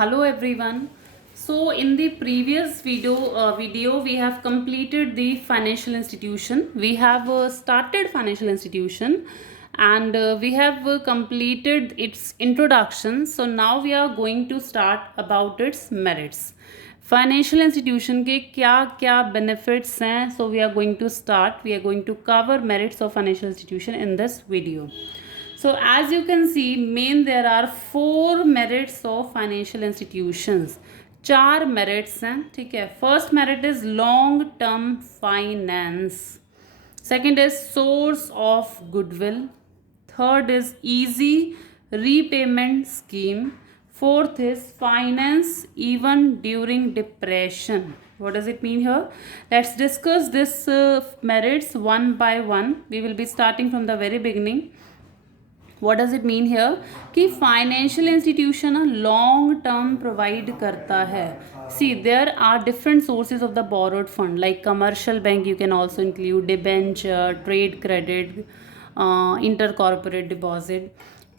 Hello everyone. So in the previous video we have completed the financial institution. We have started financial institution and we have completed its introduction. So now we are going to start about its merits. Financial institution के क्या क्या benefits हैं? So we are going to start. We are going to cover merits of financial institution in this video. So as you can see, there are 4 merits of financial institutions. 4 merits हैं, ठीक है. First merit is long term finance. Second is source of goodwill. Third is easy repayment scheme. Fourth is finance even during depression. What does it mean here? Let's discuss this merits one by one. We will be starting from the very beginning. What does it mean here? कि financial institution long term provide करता है. See there are different sources of the borrowed fund like commercial bank. You can also include debenture, trade credit, inter corporate deposit.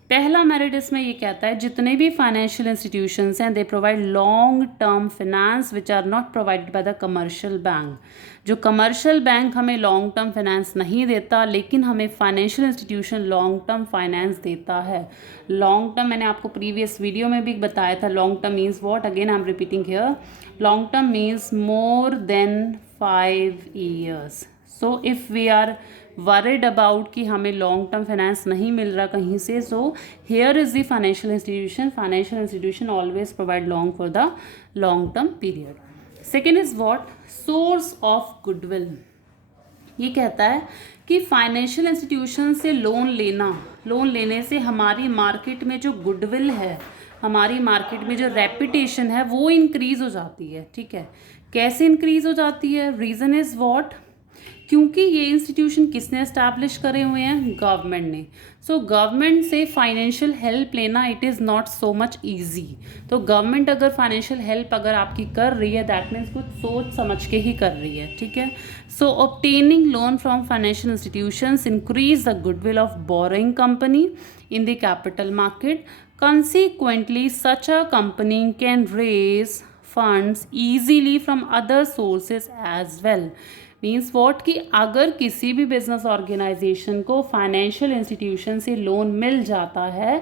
पहला merit इसमें ये कहता है जितने भी फाइनेंशियल इंस्टीट्यूशंस हैं they provide long term finance which are not provided by the commercial bank. जो commercial bank हमें लॉन्ग टर्म फाइनेंस नहीं देता लेकिन हमें financial institution long term finance देता है. लॉन्ग टर्म मैंने आपको प्रीवियस वीडियो में भी बताया था. Long term means what? Again I am repeating here. Long term means more than 5 years. So if we are worried about कि हमें लॉन्ग टर्म फाइनेंस नहीं मिल रहा कहीं से, so here is the financial institution. Financial institution always provide long for the long term period. Second is what? Source of goodwill. ये कहता है कि फाइनेंशियल इंस्टीट्यूशन से लोन लेने से हमारी मार्केट में जो गुडविल है, हमारी मार्केट में जो रेपुटेशन है वो इंक्रीज़ हो जाती है. ठीक है, कैसे इंक्रीज़ हो जाती है? Reason is what? क्योंकि ये इंस्टीट्यूशन किसने इस्टेब्लिश करे हुए हैं? गवर्नमेंट ने. सो गवर्नमेंट से फाइनेंशियल हेल्प लेना it is not so much easy. तो गवर्नमेंट अगर फाइनेंशियल हेल्प अगर आपकी कर रही है दैट मीन्स कुछ सोच समझ के ही कर रही है. ठीक है. So obtaining loan from financial institutions increase the goodwill of borrowing company in the capital market. Consequently, such a company can raise funds easily from other sources as well. Means what कि अगर किसी भी business organisation को financial institution से loan मिल जाता है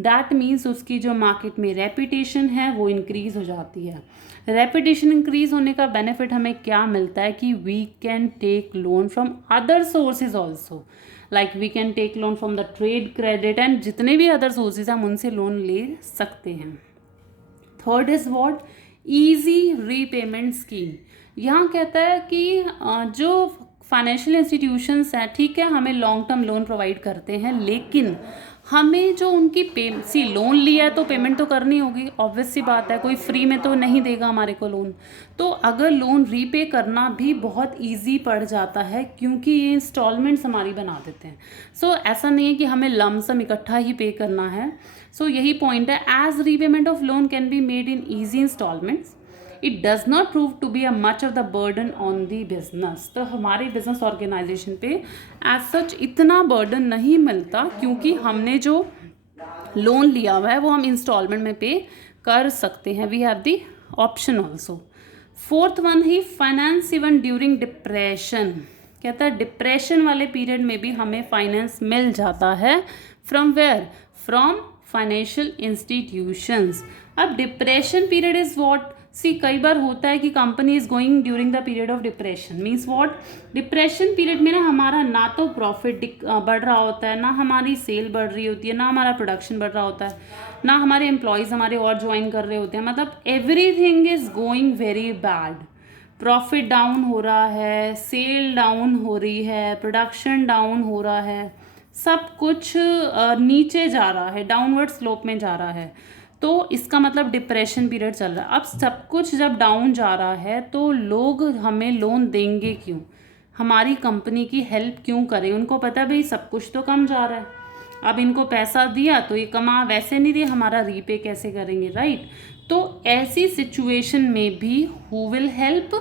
that means उसकी जो मार्केट में रेपुटेशन है वो इंक्रीज़ हो जाती है. रेपुटेशन इंक्रीज़ होने का बेनिफिट हमें क्या मिलता है कि we can take loan from other sources also. Like we can take loan from the trade credit and जितने भी अदर सोर्सेज हम उनसे लोन ले सकते हैं. Third is what? Easy repayment scheme. यहाँ कहता है कि जो फाइनेंशियल इंस्टीट्यूशंस हैं, ठीक है, हमें लॉन्ग टर्म लोन प्रोवाइड करते हैं लेकिन हमें जो उनकी लोन लिया है तो पेमेंट तो करनी होगी. ऑब्वियस सी बात है, कोई फ्री में तो नहीं देगा हमारे को लोन. तो अगर लोन रीपे करना भी बहुत इजी पड़ जाता है क्योंकि ये इंस्टॉलमेंट्स हमारी बना देते हैं. सो ऐसा नहीं है कि हमें लमसम इकट्ठा ही पे करना है. सो यही पॉइंट है. As repayment of loan can be made in easy instalments. It does not prove to be a much of the burden on the business. तो हमारे बिजनेस ऑर्गेनाइजेशन पे एज सच इतना बर्डन नहीं मिलता क्योंकि हमने जो लोन लिया हुआ है वो हम इंस्टॉलमेंट में पे कर सकते हैं. We have the option also. Fourth one ही फाइनेंस इवन ड्यूरिंग डिप्रेशन. कहता है डिप्रेशन वाले पीरियड में भी हमें फाइनेंस मिल जाता है. From where? From financial institutions. अब depression period is what? See कई बार होता है कि company is going during the period of depression. Means what? Depression period में ना हमारा ना तो प्रॉफिट बढ़ रहा होता है, ना हमारी सेल बढ़ रही होती है, ना हमारा प्रोडक्शन बढ़ रहा होता है, ना हमारे एम्प्लॉयज़ हमारे और ज्वाइन कर रहे होते हैं. मतलब everything is going very bad. Profit down हो रहा है, सेल डाउन हो रही है, प्रोडक्शन डाउन हो रहा है, सब कुछ नीचे जा रहा है, डाउनवर्ड स्लोप में जा रहा है. तो इसका मतलब डिप्रेशन पीरियड चल रहा है. अब सब कुछ जब डाउन जा रहा है तो लोग हमें लोन देंगे क्यों? हमारी कंपनी की हेल्प क्यों करें? उनको पता है भाई सब कुछ तो कम जा रहा है, अब इनको पैसा दिया तो ये कमा वैसे नहीं दिया, हमारा रीपे कैसे करेंगे? राइट. तो ऐसी सिचुएशन में भी who will help?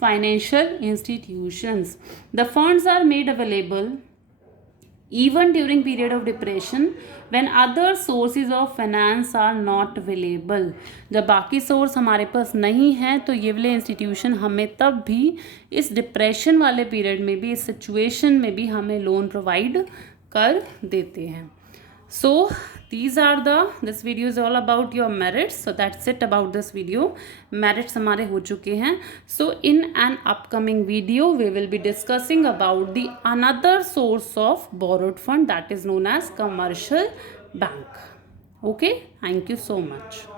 Financial institutions. The funds are made available even during period of depression when other sources of finance are not available. जब बाकी सोर्स हमारे पास नहीं है तो ये वाले इंस्टीट्यूशन हमें तब भी इस डिप्रेशन वाले पीरियड में भी, इस सिचुएशन में भी हमें लोन प्रोवाइड कर देते हैं. So these are this video is all about your merits. So that's it about this video. Merits हमारे हो चुके हैं. So in an upcoming video we will be discussing about the another source of borrowed fund, that is known as commercial bank. Okay, thank you so much.